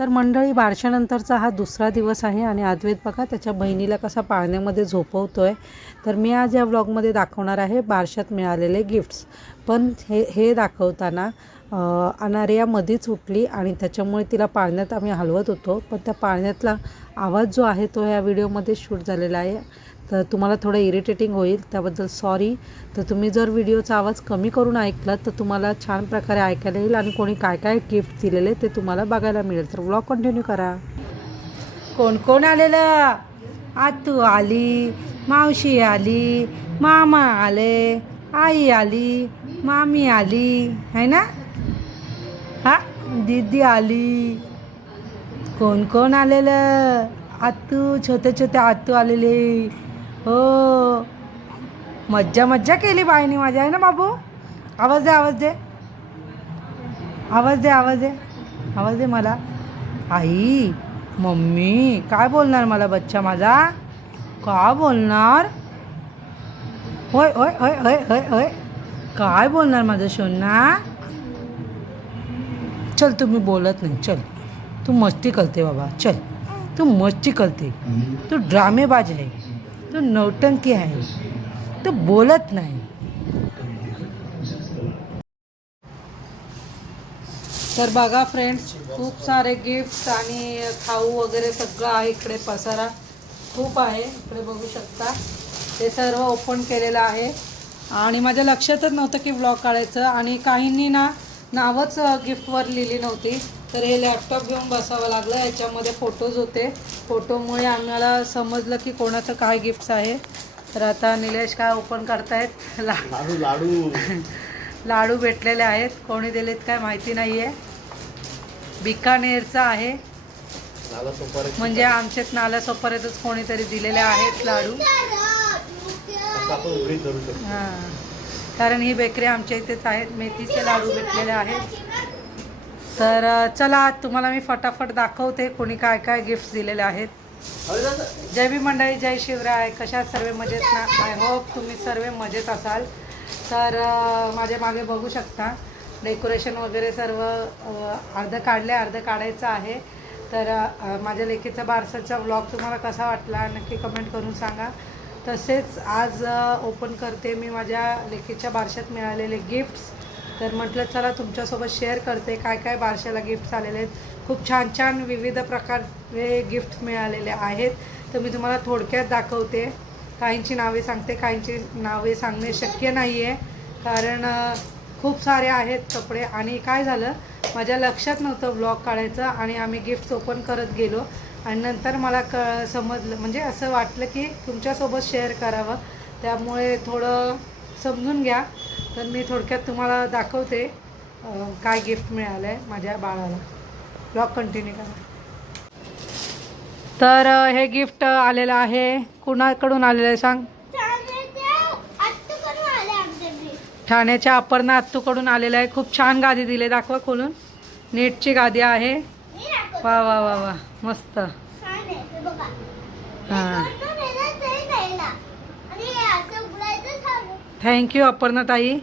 तर मंडळी बारशानंतरचा हा दुसरा दिवस आहे आणि अद्वैत बघा त्याच्या बहिणीला कसा पाळण्यामध्ये झोपवतो आहे तर मी आज या व्लॉगमध्ये दाखवणार आहे बारशात मिळालेले गिफ्ट्स पण हे हे दाखवताना अनार्या मध्येच उठली आणि त्याच्यामुळे तिला पाळण्यात आम्ही हलवत होतो. पण त्या पाळण्यातला आवाज जो आहे तो या व्हिडिओमध्ये शूट झालेला आहे. तर तुम्हाला थोडं इरिटेटिंग होईल त्याबद्दल सॉरी तर तुम्ही जर व्हिडिओचा आवाज कमी करून ऐकलात तर तुम्हाला छान प्रकारे ऐकायला येईल आणि कोणी काय काय गिफ्ट दिलेले ते तुम्हाला बघायला मिळेल. तर व्लॉग कंटिन्यू करा. कोण कोण आलेलं? आतू आली मावशी आली मामा आले आई आली मामी आली है ना? हा दीदी आली. कोण कोण आलेलं? आतू छोटे छोटे आतू आलेले. हो. मज्जा मज्जा केली बाईने माझ्या आहे ना बाबू? आवाज दे आवाज दे. आवाज दे आवाज दे. आवाज दे मला. आई मम्मी काय बोलणार मला बच्चा माझा? का बोलणार? होय होय होय होय होय होय. काय बोलणार माझं शोना चल तुम्ही बोलत नाही. चल. तू मस्ती करते बाबा. चल. तू मस्ती करते. तू ड्रामेबाज आहे. तो नौटंकी आहे. तो बोलत नाही. तर बघा फ्रेंड्स खूप सारे गिफ्ट आणि खाऊ वगैरे सगळं आहे इकडे पसारा. खूप आहे. इकडे बघू शकता. ते सर्व ओपन केलेलं आहे. आणि माझ्या लक्षातच नव्हतं की ब्लॉग काढायचं. आणि काहींनी ना नावच गिफ्टवर लिहिली नव्हती. तर हे लॅपटॉप घेऊन बसावं लागलं. याच्यामध्ये फोटोज होते. फोटोमुळे आम्हाला समजलं की कोणाचं काय गिफ्ट्स आहे. तर आता निलेश काय ओपन करतायत? ला लाडू लाडू. लाडू भेटलेले आहेत. कोणी दिलेत काय माहिती नाही आहे. बिकानेरचा आहे म्हणजे आमच्यात नाला सोपाऱ्यातच कोणीतरी दिलेले आहेत लाडू. हां. कारण ही बेकरी आमच्या इथेच आहेत. मेथीचे लाडू भेटलेले आहेत. तर चला तुम्हाला मी फटाफट दाखवते कोणी काय काय गिफ्ट दिलेले आहेत. जय भी मंडळी जय शिवराय. कशा सर्व मजेत ना? आय होप तुम्ही सर्व मजेत असाल. तर माझ्या मागे बघू शकता. डेकोरेशन वगैरे सर्व अ, अर्धं काढले अर्धं काढायचं आहे. तर माझ्या लेखीचा बारसाचा व्लॉग तुम्हाला कसा वाटला नक्की कमेंट करून सांगा. तसेच आज ओपन करते मी माझ्या लेखीच्या बारशात मिळालेले गिफ्ट्स तर म्हटलं चला तुमच्यासोबत शेअर करते. काय काय बारशाला गिफ्ट्स आलेले आहेत. खूप छान छान विविध प्रकारचे गिफ्ट मिळालेले आहेत. तर मी तुम्हाला थोडक्यात दाखवते. काहींची नावे सांगते काहींची नावे सांगणे शक्य नाही आहे कारण खूप सारे आहेत कपडे. आणि काय झालं माझ्या लक्षात नव्हतं ब्लॉग काढायचं आणि आम्ही गिफ्ट्स ओपन करत गेलो. आणि नंतर मला क समजलं म्हणजे असं वाटलं की तुमच्यासोबत शेअर करावं. त्यामुळे थोडं समजून घ्या. तर मी थोडक्यात तुम्हाला दाखवते काय गिफ्ट मिळालं आहे माझ्या बाळाला. ब्लॉग कंटिन्यू करा. तर हे गिफ्ट आलेलं आहे. कुणाकडून आलेलं आहे सांग? ठाण्याच्या अपर्णा आत्तूकडून आलेलं आहे. खूप छान गादी दिली दाखवा खोलून. नेटची गादी आहे. वा वा वा वा. मस्त. हां थँक्यू अपर्णा ताई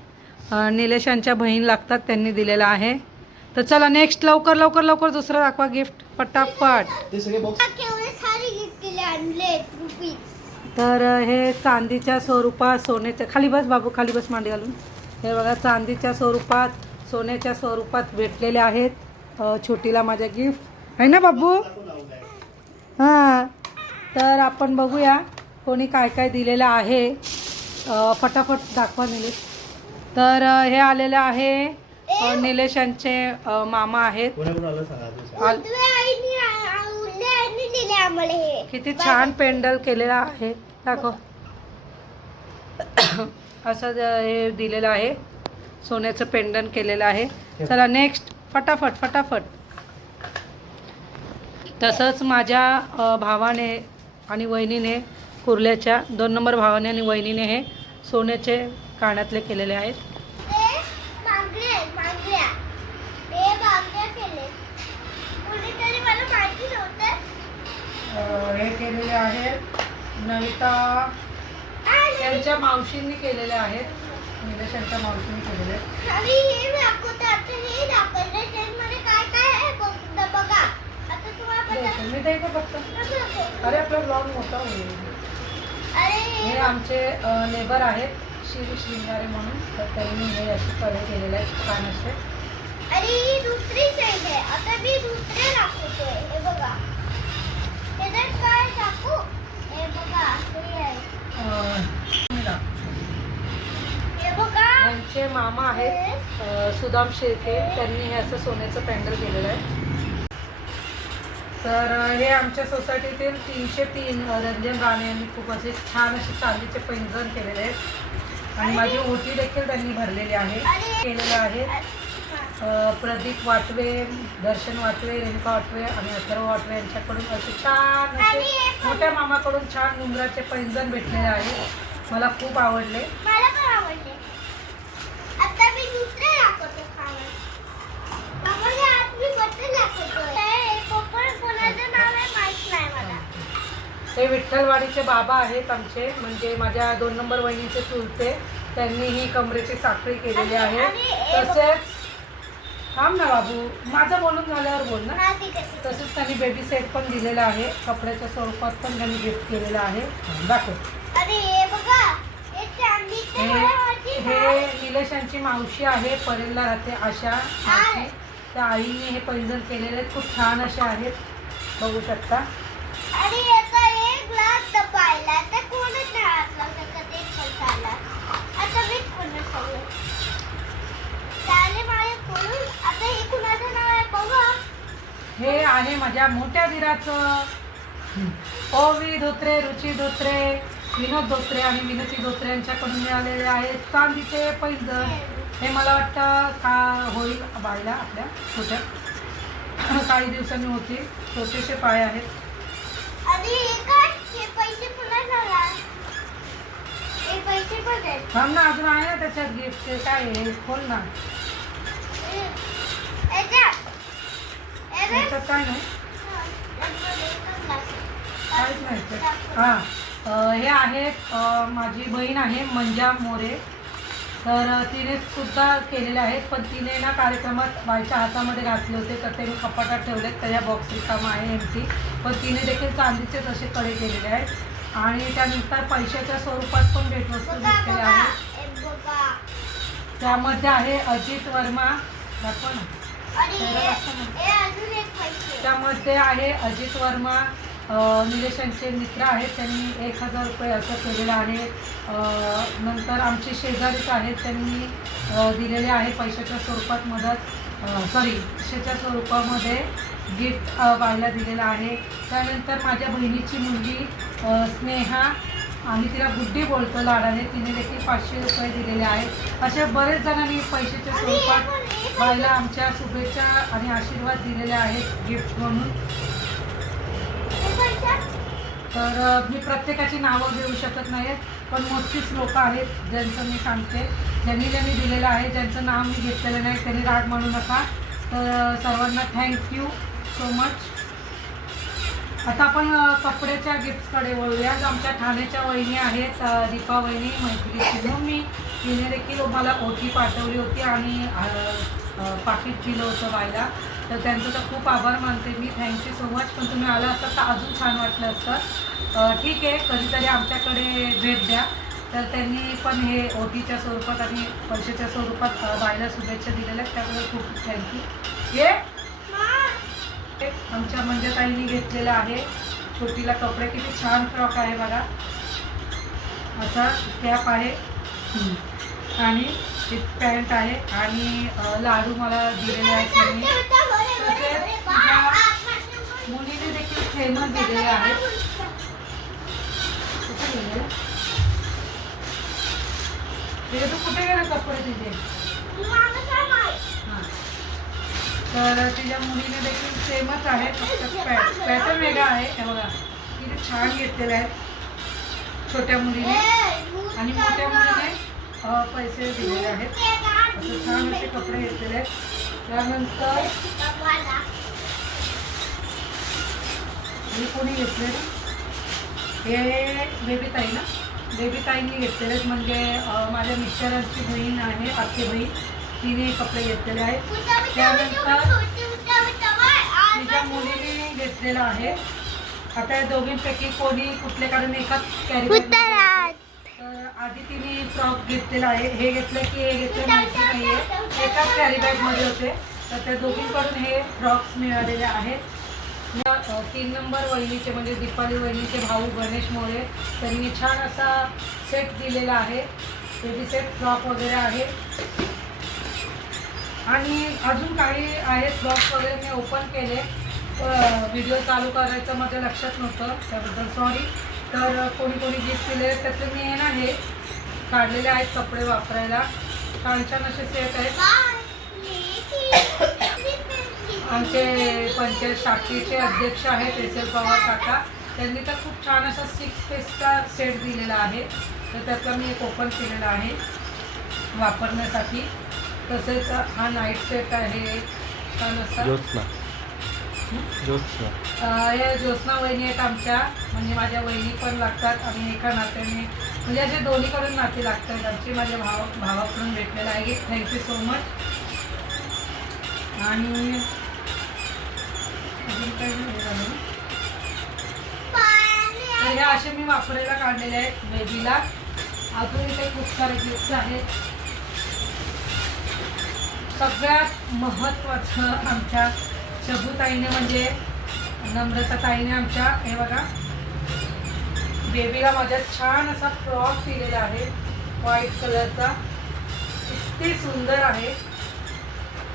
अं, निलेश यांच्या बहीण लागतात त्यांनी दिलेलं आहे. तर चला नेक्स्ट लवकर लवकर लवकर दुसरं दाखवा गिफ्ट पटापट. ते सगळे बॉक्स तर हे चांदीच्या स्वरूपात सोन्याच्या खाली बस बाबू खाली बस मांडी घालून. हे बघा चांदीच्या स्वरूपात सोन्याच्या स्वरूपात भेटलेले आहेत. छोटीला माझ्या गिफ्ट आहे ना बाबू? हां. तर आपण बघूया कोणी काय काय दिलेलं आहे. फटाफट दाखवा निलेश. तर हे आलेलं आहे निलेश यांचे मामा आहेत. आलं किती छान पेंडल केलेला आहे. दाखव. असं हे दिलेलं आहे. सोन्याचं पेंडन केलेलं आहे. चला नेक्स्ट फटाफट फटाफट. तसंच माझ्या भावाने आणि वहिनीने कुर्ल्याच्या दोन नंबर भावाने आणि वहिनीने हे सोन्याचे कानातले केलेले आहेत. हे केलेले आहेत. नविता त्यांच्या मावशींनी केलेले आहेत. निलेश यांच्या मावशींनी केलेले आहेत. आणि हे दाखवतं आता हे दाखवलं त्यामध्ये काय काय आहे बघ- बघा. मी तर इथं फक्त अरे आपला ब्लॉग मोठा होईल. हे आमचे लेबर आहेत शिव श्रींगारे म्हणून. तर त्यांनी हे असे कडे केलेले आहेत छान असे. अरे ही दुसरी साईड आहे. आता मी दुसरे हे बघा. त्याच्यात काय टाकू? हे बघा आहे. अं, हे बघा. यांचे मामा आहेत सुदाम शेळके. त्यांनी हे असं सोन्याचं पॅन्डल केलेलं आहे. तर हे आमच्या सोसायटीतील तीनशे तीन रंजन राणे यांनी खूप असे छान असे चांदीचे पैंजण केलेले आहेत. आणि माझी ओटी देखील त्यांनी भरलेली आहे. केलेलं आहे. प्रदीप वाटवे दर्शन वाटवे रेणुका वाटवे आणि अथर्व वाटवे यांच्याकडून असे छान असे मोठ्या मामाकडून छान उंबराचे पैंजण भेटलेले आहे. मला खूप आवडले मला पण आवडले आता मी दुसरे दाखवतो खाणार मामाने आज मी बटन दाखवतोय हे कोकण कोणाचं नाव आहे माहीत नाही मला हे विठ्ठलवाडीचे बाबा आहेत आमचे म्हणजे माझ्या दोन नंबर वहिनीचे चुलते त्यांनी ही कमरेची साखळी केलेली आहे. तसेच थांब ना बाबू माझं बोलून झाल्यावर बोल ना. तसेच त्यांनी बेबी सेट पण दिलेला आहे कपड्याच्या स्वरूपात पण त्यांनी गिफ्ट केलेलं आहे. दाखव. हे बघा चांदीचे मला माहिती नाही. निलेश यांची मावशी आहे परेलला राहते आशा मावशी. त्या आईने हे पैंजण केलेले आहेत खूप छान असे आहेत. बघू शकता. हे आहे हे माझ्या मोठ्या दिराचं ओवी धोत्रे रुची धोत्रे विनोद धोत्रे आणि विनोदी धोत्रे यांच्याकडून मिळालेले आहेत चांदीचे पैंजण. हे मला वाटतं का होईल? बायला आपल्या छोट्या. काही दिवसांनी होतील. छोटेसे पाय आहेत आणि हे काय हे पैसे पुन्हा झाला हे पैसे पण आहेत. थांब ना अजून आहे ना त्याच्यात गिफ्ट काय आहे खोल ना. हे- याच्यात काय नाही. काहीच नाही त्याच्यात. हां. हे आहेत अं, माझी बहीण आहे मंजा मोरे. तर तिने सुद्धा केलेले आहेत पण तिने ना कार्यक्रमात बाईच्या हातामध्ये घातले होते तर ते मी कपाटात ठेवलेत त्याच्या बॉक्स रिकामा आहे एमटी पण तिने देखील चांदीचेच असे कडे केलेले आहेत. आणि त्यानंतर पैशाच्या स्वरूपात पण भेटवस्तू बघा भेटलेल्या बघा. आहेत. हे बघा. त्यामध्ये आहे अजित वर्मा. दाखवा त्यामध्ये आहे अजित वर्मा. अं, निलेश यांचे मित्र आहेत. त्यांनी एक हजार रुपये असं केलेलं आहे. नंतर आमचे शेजारीच आहेत. त्यांनी दिलेले आहे पैशाच्या स्वरूपात मदत. सॉरी पैशाच्या स्वरूपामध्ये गिफ्ट बायला दिलेलं आहे. त्यानंतर माझ्या बहिणीची मुलगी स्नेहा आम्ही तिला गुड्डी बोलतो. लाडाने तिने देखील पाचशे रुपये दिलेले आहेत. अशा बरेच जणांनी पैशाच्या स्वरूपात बायला आमच्या शुभेच्छा आणि आशीर्वाद दिलेले आहेत गिफ्ट म्हणून. तर मी प्रत्येकाची नावं घेऊ शकत नाही पण मोजकीच लोक आहेत ज्यांचं मी सांगते. ज्यांनी ज्यांनी दिलेलं आहे ज्यांचं नाव मी घेतलेलं नाही त्यांनी राग मानू नका. तर सर्वांना थँक्यू सो मच आता आपण कपड्याच्या गिफ्टकडे वळूया. आमच्या ठाण्याच्या वहिनी आहेत दीपा वहिनी मैत्रीची मम्मी तिने देखील मला ओटी पाठवली होती आणि पाकिट दिलं होतं बायला. तर त्यांचं तर खूप आभार मानते मी. थँक्यू सो मच पण तुम्ही आला असता तर अजून छान वाटलं असतं. ठीक आहे. कधीतरी आमच्याकडे भेट द्या. तर त्यांनी पण हे ओटीच्या स्वरूपात आणि पैशाच्या स्वरूपात व्हायला बायला शुभेच्छा दिलेल्या आहेत. त्यामुळे खूप थँक्यू ये! आमच्या मंजताईने घेतलेला आहे. छोटीला कपडे किती छान फ्रॉक आहे बघा. असा कॅप आहे. आणि पॅन्ट आहे. आणि लाडू मला दिलेले आहेत त्यांनी. मुलीने देखील फेमस दिलेले आहेत तू कुठे गेले कपडे तिथे? हां. तर तिच्या मुलीने देखील सेमच आहे. फक्त पॅ पॅटर्न वेगळा आहे. हे बघा. किती छान घेतलेलं आहे. छोट्या मुलीने. आणि मोठ्या मुलीने पैसे दिलेले आहेत. असं छान असे कपडे घेतलेले आहेत. त्यानंतर हे कोणी घेतले हे बेबी ताई ना? बेबी ताईंनी घेतलेले आहेत. म्हणजे माझ्या मिस्टरांची बहीण आहे आखी बहीण. तिने कपडे घेतलेले आहेत. तिच्या मुलीने घेतले घेतलेला आहे. आता या दोघींपैकी कोणी कुठल्याकडून एकाच कॅरी आधी तिने फ्रॉक घेतलेला आहे. हे घेतलं की हे घेतलं माहिती नाहीये. एकाच कॅरी बॅगमध्ये होते. तर त्या दोघींकडून हे फ्रॉक्स मिळालेले आहेत. तीन नंबर वहिनीचे म्हणजे दीपाली वहिनीचे भाऊ गणेश मोरे त्यांनी छान असा सेट दिलेला आहे. बेबी सेट फ्रॉक वगैरे आहे. आणि अजून काही आहेत फ्रॉक्स वगैरे मी ओपन केले. व्हिडिओ चालू करायचं माझ्या लक्षात नव्हतं त्याबद्दल सॉरी तर कोणी कोणी गिफ्ट दिले त्यातले मी हे ना हे काढलेले आहेत कपडे वापरायला. छान छान असे सेट आहेत. आमचे पंचायत शाखेचे अध्यक्ष आहेत एस एल पवार काका. त्यांनी तर खूप छान असा सिक्स पेसचा सेट दिलेला आहे. तर त्याचा मी एक ओपन केलेला आहे वापरण्यासाठी. तसेच हा नाईट सेट आहे. ज्योत्स्ना. ज्योत्स्ना. अं, या ज्योत्स्ना वहिनी आहेत आमच्या. म्हणजे माझ्या वहिनी पण लागतात. आणि एका नात्याने म्हणजे असे दोन्हीकडून नाती लागतात. आमची माझ्या भाव भावाकडून भेटलेलं आहे. थँक्यू सो मच आणि अजून काही नाही झालं. तर हे असे मी वापरायला काढलेले आहेत बेबीला अजून इथे खूप सारे गिफ्ट आहेत. सगळ्यात महत्त्वाचं आमच्या शबूताईने म्हणजे नम्रता ताईने आमच्या हे बघा बेबीला माझ्या छान असा फ्रॉक दिलेला आहे व्हाईट कलरचा. इतके सुंदर आहे.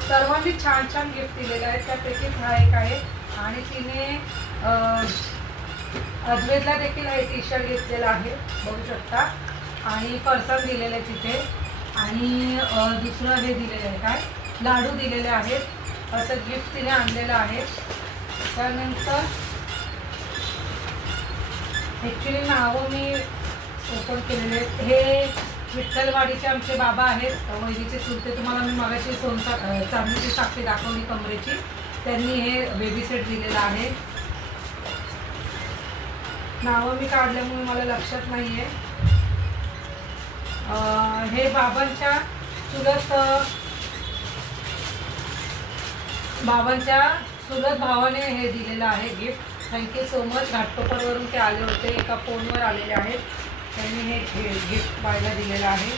सर्वांनी छान छान गिफ्ट दिलेलं आहे. त्यापैकीच हा एक आहे. आणि तिने अं, देखील हे टी शर्ट घेतलेलं आहे. बघू शकता. आणि पर्सन दिलेलं आहे तिथे. आणि दुसरं हे दिलेलं आहे काय? लाडू दिलेले आहेत. असं गिफ्ट तिने आणलेलं आहे. त्यानंतर ॲक्च्युली नावं मी ओपन केलेले आहेत. हे विठ्ठलवाडीचे आमचे बाबा आहेत. वहिनीचे चुलते तुम्हाला मी मगाशी सोनसा चांदीची साखळी दाखवली कमरेची. त्यांनी हे बेबी सेट दिलेलं आहे. नावं मी काढल्यामुळे मला लक्षात नाही आहे हे बाबांच्या चुलत बाबांच्या चुलत भावाने हे दिलेलं आहे gift thank you so much घाटकोपरवरून ते आले होते एका फोनवर आलेले आहेत. त्यांनी हे गिफ्ट पाहायला दिलेलं आहे.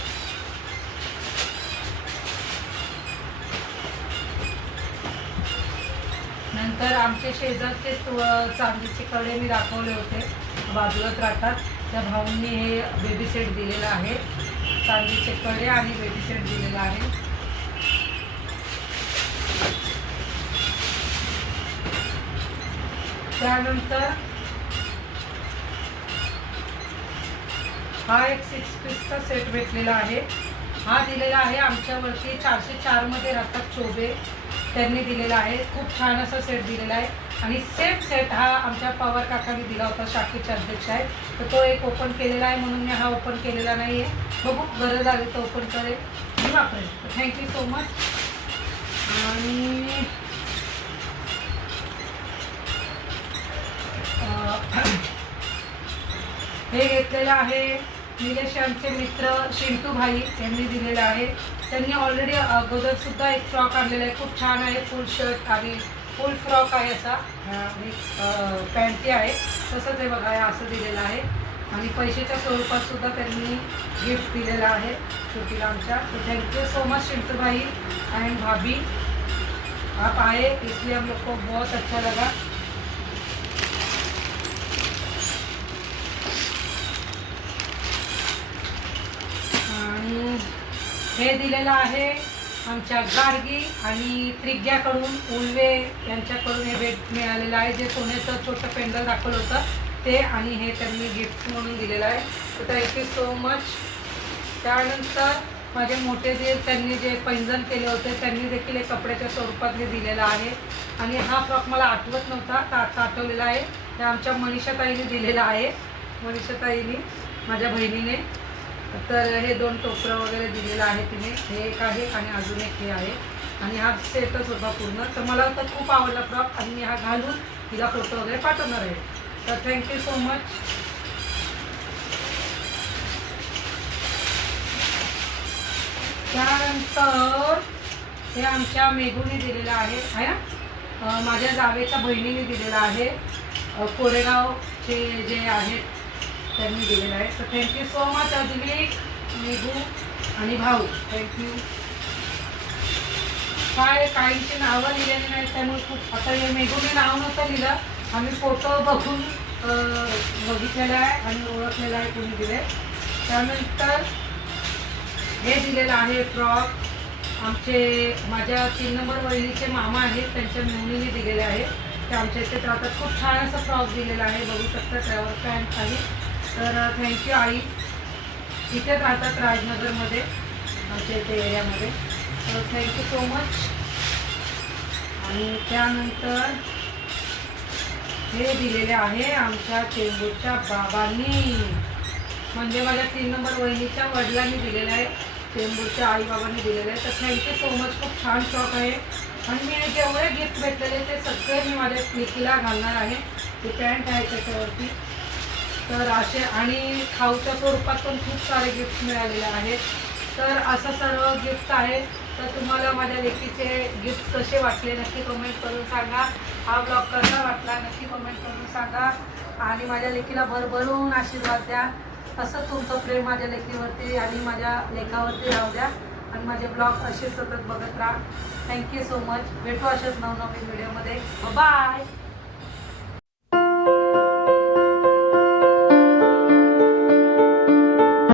नंतर आमचे शेजारचे चांदीचे कडे मी दाखवले होते बाजूलाच राहतात. त्या भाऊंनी हे बेबी सेट दिलेलं आहे. चांदीचे कडे आणि बेबी सेट दिलेला आहे. त्यानंतर हा एक सिक्स पीसचा सेट भेटलेला आहे. हा दिलेला आहे आमच्यावरती चारशे चारमध्ये राहतात चोबे. त्यांनी दिलेला आहे. खूप छान असा सेट दिलेला आहे. आणि सेम सेट हा आमच्या पवार काकाने दिला होता शाखेचे अध्यक्ष आहेत. तर तो एक ओपन केलेला आहे म्हणून मी हा ओपन केलेला नाही आहे बघू गरज आली तर ओपन करेल. मी वापरेल थँक्यू सो मच आणि हे घेतलेलं आहे निलेश आमचे मित्र शिंटू भाई यांनी दिलेलं आहे. त्यांनी ऑलरेडी अगोदरसुद्धा एक फ्रॉक आणलेला आहे. खूप छान आहे फुल शर्ट आणि फुल फ्रॉक आहे असा. पॅन्टी आहे. तसंच हे बघा असं दिलेलं आहे. आणि पैशाच्या स्वरूपात सुद्धा त्यांनी गिफ्ट दिलेलं आहे श्रुतीला आमच्या. थँक्यू सो मच शिंटू भाई भाभी. आप आए इसलिए हम लोग को बहुत अच्छा लगा. आणि हे दिलेलं आहे आमच्या गार्गी आणि त्रिग्याकडून उलवे यांच्याकडून हे भेट मिळालेलं आहे. जे सोन्याचं छोटं पेंडल दाखवलं होतं ते आणि हे त्यांनी गिफ्ट म्हणून दिलेलं आहे. तर थँक्यू सो मच त्यानंतर माझे मोठे जे त्यांनी जे पैंजण केले होते त्यांनी देखील एक कपड्याच्या स्वरूपात हे दिलेलं आहे. आणि हा फ्रॉक मला आठवत नव्हता तर आता आठवलेला आहे. ते आमच्या मनीषाताईने दिलेला आहे. मनीषाताईने माझ्या बहिणीने. तर हे दोन टोपरं वगैरे दिलेलं आहे तिने. हे एक आहे आणि अजून एक हे आहे. आणि हा सेटच होता पूर्ण. तर मला तर खूप आवडला फ्रॉक आणि मी हा घालून तिला फोटो वगैरे पाठवणार आहे. तर थँक्यू सो मच त्यानंतर हे आमच्या मेघूने दिलेलं आहे. ह्या माझ्या जावेच्या बहिणीने दिलेलं आहे. कोरेगावचे जे आहेत त्यांनी दिलेलं आहे. तर थँक्यू सो मच अजून मेघू आणि भाऊ. थँक्यू काय काहींची नावं लिहिलेली नाहीत त्यामुळे खूप आता हे मेघूने नाव नव्हतं लिहिलं. आम्ही फोटो बघून बघितलेला आहे आणि ओळखलेला आहे कोणी दिले. त्यानंतर हे दिलेलं आहे फ्रॉक. आमचे माझ्या तीन नंबर वहिनीचे मामा आहेत त्यांच्या मेहनीने दिलेले आहे. ते आमच्या इथे राहतात खूप छान असं फ्रॉक दिलेला आहे. बघू शकता त्यावर पॅन्ट खाली. तर थँक्यू आई. इथेच राहतात राजनगरमध्ये आमच्या इथे एरियामध्ये. तर थँक्यू सो मच आणि त्यानंतर हे दिलेले आहे आमच्या चेंबूरच्या बाबांनी. म्हणजे माझ्या तीन नंबर वहिनीच्या वडिलांनी दिलेलं आहे. चेंबूरच्या आईबाबांनी दिलेलं आहे. तर थँक्यू सो मच खूप छान शॉप आहे. आणि मी जेवढे गिफ्ट भेटलेले ते सगळे मी माझ्या लेकीला घालणार आहे. ते पॅन्ट आहे त्याच्यावरती. तर असे आणि खाऊच्या स्वरूपात पण खूप सारे गिफ्ट मिळालेले आहेत. तर असं सर्व गिफ्ट आहे तर तुम्हाला माझ्या लेकीचे गिफ्ट कसे वाटले नक्की कमेंट करून सांगा. हा ब्लॉग कसा वाटला नक्की कमेंट करून सांगा. आणि माझ्या लेकीला भरभरून आशीर्वाद द्या. असं तुमचं प्रेम माझ्या लेकीवरती आणि माझ्या लेखावरती राहू द्या. आणि माझे ब्लॉग असे सतत बघत राहा. थँक्यू सो मच भेटू अशाच नवनवीन व्हिडिओमध्ये बाय